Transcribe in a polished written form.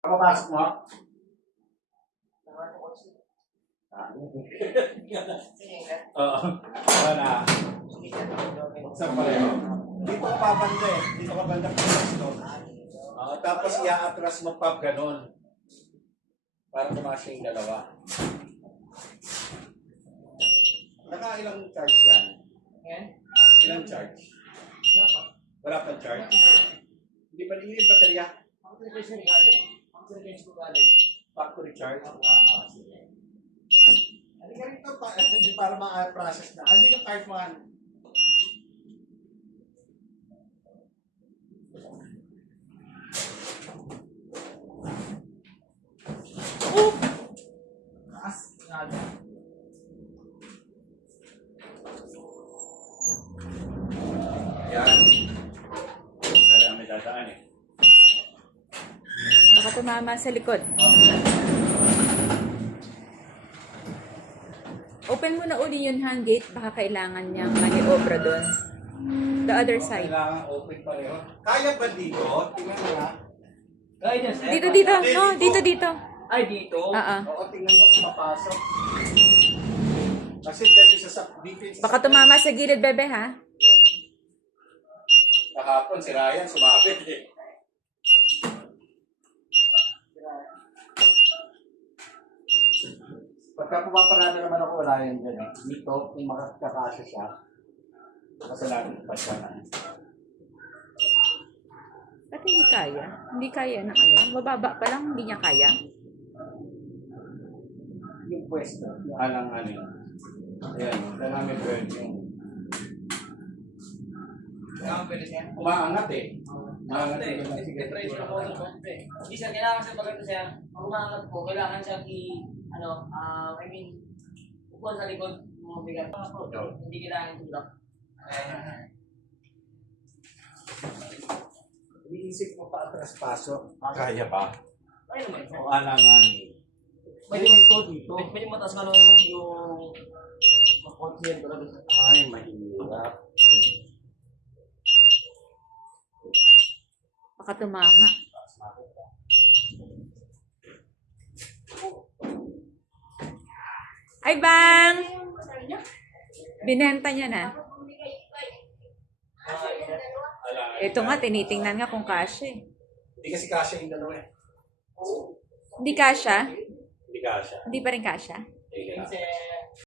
Papasok mo? Oo. Wala. Saan pa rin? Dito ka pabanda eh. Dito ka banda pa. Tapos i-atras mo pa ganon. Para kumasya yung dalawa. Ilang charge yan? Ilang charge? Wala pa charge? Hindi pa rin yung baterya? Factory charge? Sige. Ano ka rin ito? Hindi para ma-process na. Ano yung card mo? Yan. Kaya may dadaan eh. Baka tumama sa likod. Open mo na uli yung hang gate. Baka kailangan niyang maniobra doon. The other side. Kailangan open pareho. Kaya ba dito? Tingnan mo na. Dito. No, dito. Ay, dito? Oo, tingnan mo kung papasok. Kasi dyan isa sa defense. Baka tumama sa gilid, bebe, ha? Kahapon si Ryan sumabit eh. Pagka pumaparada naman ako, wala yan dyan eh. Dito, kung makakasya siya, kasalanan pa siya na. Ba't hindi kaya? Hindi kaya ng ano? Mababa pa lang, hindi niya kaya? Yung pwesto, alang ano yun. Ayan, dyan namin pwede yung umaangat eh. Umaangat eh. Depression ako sa konti. Hindi siya, kailangan siya pagkita siya, pag umangat po, kailangan siya upuan sa likod, mga bigat. Hindi kailangan tulak. Iniisip mo pa atras paso. Kaya ba? Ay naman. O alangan. Dito. Medyo mataas ka naman yung makonsiyan ko lang. Ay, mahirap. Baka tumama. Ay, Bang! Binenta niya na. Ito nga, tinitingnan nga kung kasya eh. Hindi kasi kasya yung dalawa eh. Hindi kasya? Hindi kasya. Hindi pa rin kasya? Hindi Kasi kasya.